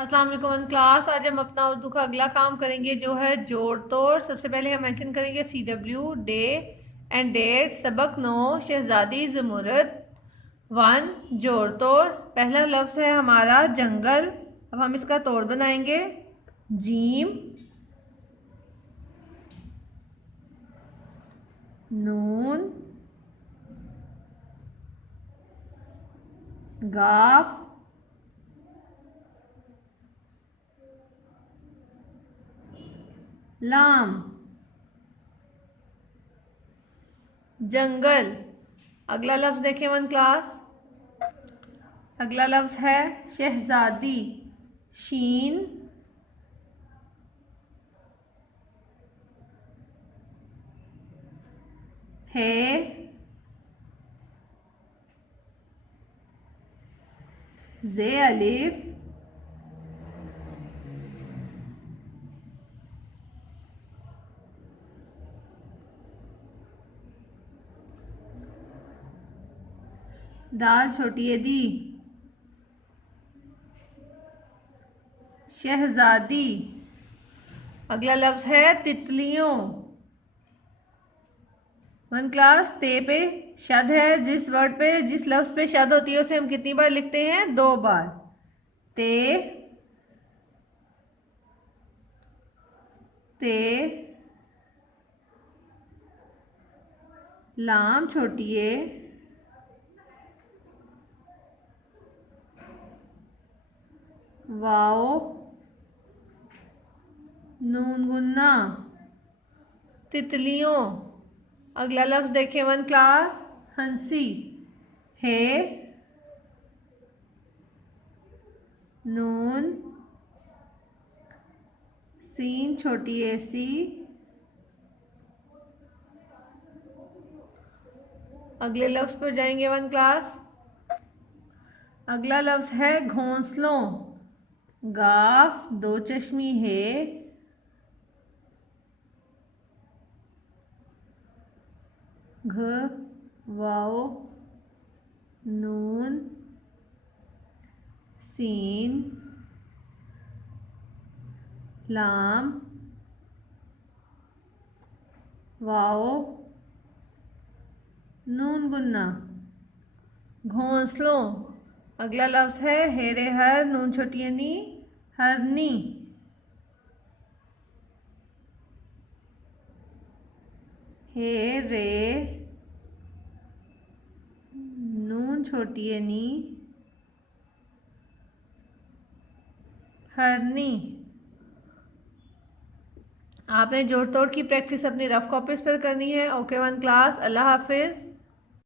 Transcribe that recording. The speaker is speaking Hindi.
अस्सलाम वालेकुम क्लास। आज हम अपना उर्दू का अगला काम करेंगे जो है जोड़ तोड़। सबसे पहले हम मेंशन करेंगे CW डे एंड डेट। सबक 9 शहजादी ज़मुरद 1 जोड़ तोड़। पहला लफ्ज़ है हमारा जंगल। अब हम इसका तोड़ बनाएंगे। जीम नून गाफ लाम। जंगल। अगला लफ्ज़ देखें वन क्लास। अगला लफ्ज़ है शहजादी। शीन है जे अलिफ दाल छोटी है दी। शहजादी। अगला लफ्ज़ है तितलियों। वन क्लास ते पे शद है। जिस वर्ड पे जिस लफ्ज़ पे शद होती है उसे हम कितनी बार लिखते हैं? 2 बार। ते ते लाम छोटी है वाओ नून गुन्ना तितलियों। अगला लफ्ज़ देखें वन क्लास। हंसी है नून सीन छोटी ए सी। अगले लफ्ज़ पर जाएंगे वन क्लास। अगला लफ्ज़ है घोंसलों। गाफ 2 चश्मी है घ वाओ नून सीन लाम वाओ नून गुन्ना। घोंसलों। अगला लफ्ज़ है हेरे हर नून छोटी नी हरनी। हे रे नून छोटी नी हरनी। आपने जोड़ तोड़ की प्रैक्टिस अपनी रफ कॉपीज पर करनी है। ओके वन क्लास, अल्लाह हाफिज़।